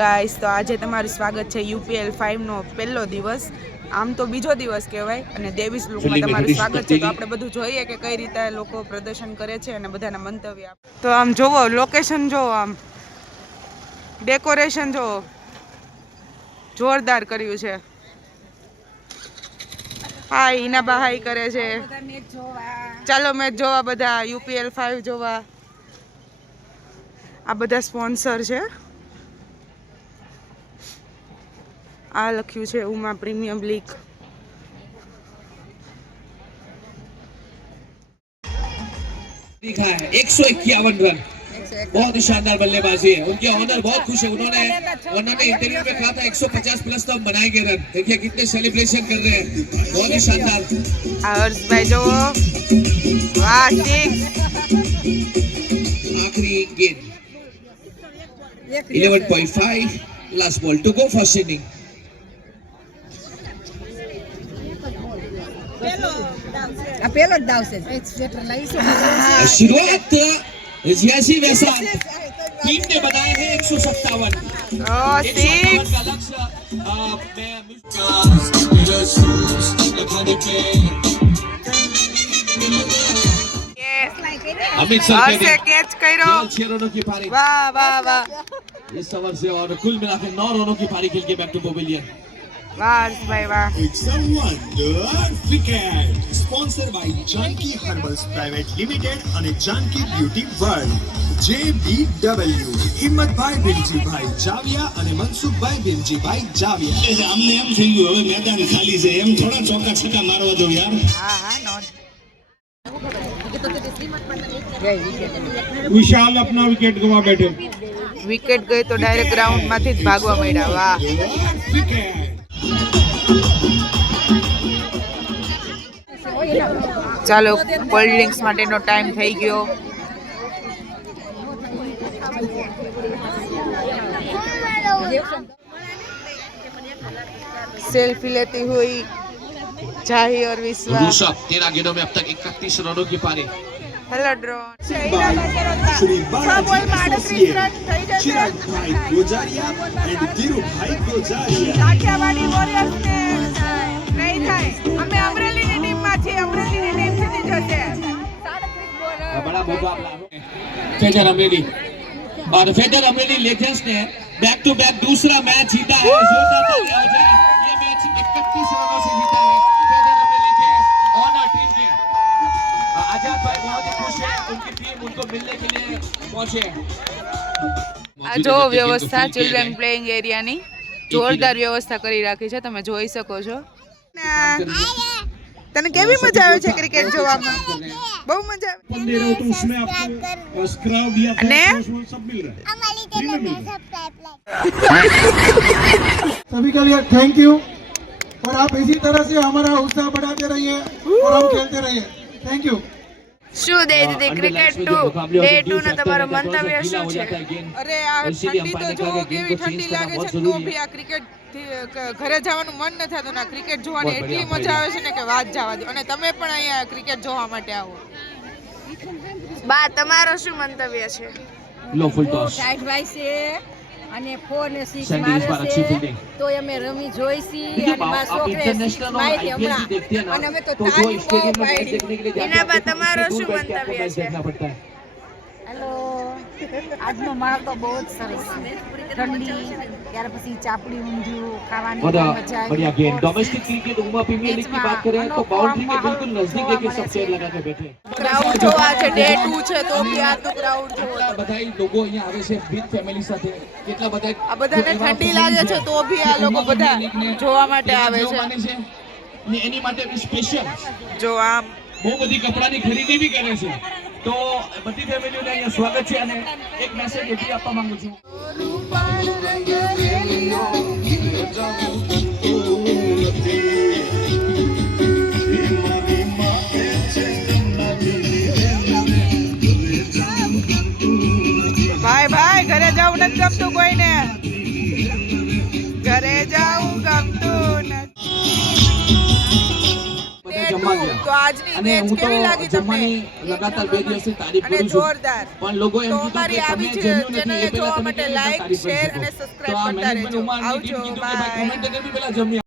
Guys તો આજે તમારું સ્વાગત છે UPL 5 નો પહેલો દિવસ, આમ તો બીજો દિવસ કહેવાય અને દેવીસ લુકમાં તમારું સ્વાગત છે. તો આપણે બધું જોઈએ કે કઈ રીતે લોકો પ્રદર્શન કરે છે અને બધાના મંતવ્ય. તો આમ જોવો, લોકેશન જોવો, આમ ડેકોરેશન જોવો, જોરદાર કર્યું છે. હા, ઈનાબા હાઈ કરે છે. ચાલો મેચ જોવા, બધા UPL 5 જોવા. આ બધા સ્પોન્સર છે. આ લખ્યું છે ઉમા પ્રીમિયમ લીગ. दिखा है 151 रन, बहुत ही शानदार बल्लेबाजी है. उनके ऑनर बहुत खुश है. उन्होंने इंटरव्यू में कहा था 150 प्लस तो हम बनाएंगे रन. देखिए कितने सेलिब्रेशन कर रहे हैं, बहुत ही शानदार. हर्ष भाई जो वाह, सिक्स. आखिरी गेंद 11.5, last ball to go first inning. પેલો જ દાવ છે शुरुआत जैसी वैसा टीम ने बनाए हैं 157. सिक्स. का लक्ष्य अमित सर हर्षे कैच करो. 6 रनों की पारी वाह वाह वाह इस ओवर से, और कुल मिलाकर 9 रनों की पारी खेल के बैक टू पवेलियन. वाह हर्ष भाई वाह. It's a wonder wicket. Sponsored by Janki Herbals Private Limited and Janki Beauty World. JBW. Himmatbhai Bhimjibhai Javiya અને મનસુખભાઈ ભીમજીભાઈ જાવિયા. અમને એમ થઈ ગયું હવે મેદાન ખાલી છે, એમ થોડા ચોકા છક્કા મારવા દો યાર. હા હા નોટ. વિશાલ अपना विकेट गवा बैठे. વિકેટ ગઈ તો ડાયરેક્ટ ગ્રાઉન્ડ માંથી જ ભાગવા માંડ્યા. વાહ. ચાલો, કોલ્ડ ડ્રિંક્સ માટેનો ટાઈમ થઈ ગયો. सेल्फी लेती हुई जाही और विश्वास. ऋषभ 13 गेंदों में अब तक 31 रनों की पारी. Hello drone. Shri Balaji Chiragbhai Gojariya and Dhirubhai Gojariya. Kathiyawadi વોરિયર્સને નહીં થાય. અમે અમરેલીની ટીમમાં છીએ, અમરેલીની ટીમ જીતી જશે. बड़ा मुकाबला फेडर अमरेली, और फेडर अमरेली लेजेंड्स ने बैक टू बैक दूसरा मैच जीता है. जोरदार तालियां हो जाए. ये मैच 31 रनों से जीता है फेडर अमरेली के ऑनर टीम ने. आजाद भाई बहुत ही खुश है, उनकी टीम उनको मिलने के लिए पहुंचे. આ જો વ્યવસ્થા ચિલ્ડ્રન પ્લેઇંગ એરિયાની જોરદાર વ્યવસ્થા કરી રાખી છે, તમે જોઈ શકો છો. તને કેવી મજા આવે છે ક્રિકેટ જોવામાં? બહુ મજા આવે. दे रहा हूं तो उसमें आपको स्क्रब या અને सब मिल रहा है. सभी के लिए थैंक यू, और आप इसी तरह से हमारा उत्साह बढ़ाते रहिए और हम खेलते रहिए. Thank you. શું દે દીધી ક્રિકેટ 2 ડે 2 નો તમારો મંતવ્ય શું છે? અરે આ ઠંડી તો જો કેવી ઠંડી લાગે છે, તો ભી આ ક્રિકેટ ઘરે જવાનું મન ન થતું. ના, ક્રિકેટ જોવાની એટલી મજા આવે છે ને કે વાત જવા દો. અને તમે પણ અહીંયા ક્રિકેટ જોવા માટે આવો. બા, તમારો શું મંતવ્ય છે? लो फुल टॉस. સાઈડ ભાઈ છે અને 4 ને 6 सैंडविच મારે पर अच्छी છે, फील्डिंग. તો અમે રમી જોઈસી. देखिए અને મારા आप છોકરે इंटरनेशनल और માહિતી आईपीएल હમણાં भी देखते हैं ना, અને અમે તો तो जो તાળી स्टेडियम में બહુ मैच પાડી. देखने के लिए जाते એના हैं, बाद तो તમારો दूर શું बैठ के आपको મંતવ્ય मैच છે? देखना पड़ता है. હેલો, આજનો માહોલ તો બહુ જ સરસ છે. ઠંડી, ત્યાર પછી ચાપડી ઊંધિયું ખાવાની बहुत બહુ મજા આવી. बढ़िया game. Domestic cricket Uma premier league की बात करें तो बाउंड्री के बिल्कुल नजदीक देखिए सब चेयर लगा के बैठे. ક્રાઉડ જોવા છે, ડે 2 છે તો બી આટલું ક્રાઉડ જોવો. બધાય લોકો અહીંયા આવે છે વિથ ફેમિલી સાથે. કેટલા બધા આ બધાને ઠંડી લાગે છે તો બી આ લોકો બધા જોવા માટે આવે છે. ને એની માટે સ્પેશિયલ જો આમ બહુ બધી કપડાની ખરીદી બી કરે છે. તો બધી ફેમિલીઓને અહીંયા સ્વાગત છે. અને એક મેસેજ એટલી આપવા માંગુ છું. ભાઈ ભાઈ, ઘરે જવું નથી ગમતું કોઈને. ઘરે જવું ગમતું નથી. બધા જમવા ગયા. તો આ આજની અને મેચ હું તો કેવી લાગી તમને જમવાની લગાતાર 2 દિવસથી તારીફ અને કરું છું જોરદાર પણ લોકો એમ તો કીધું અમારી કે આવી તમે જમ્યું નથી ચેનલને એ પહેલા જોવા તમે માટે કેવી રીતે લાઈક તારીફ કરી શેર શકો? અને તો સબસ્ક્રાઇબ આ કરતા મેનેજમેન્ટ રહેજો ઉમાની ટીમ આવજો કીધું કે ભાઈ બાય કોમેન્ટેટર બી પહેલા જમ્યા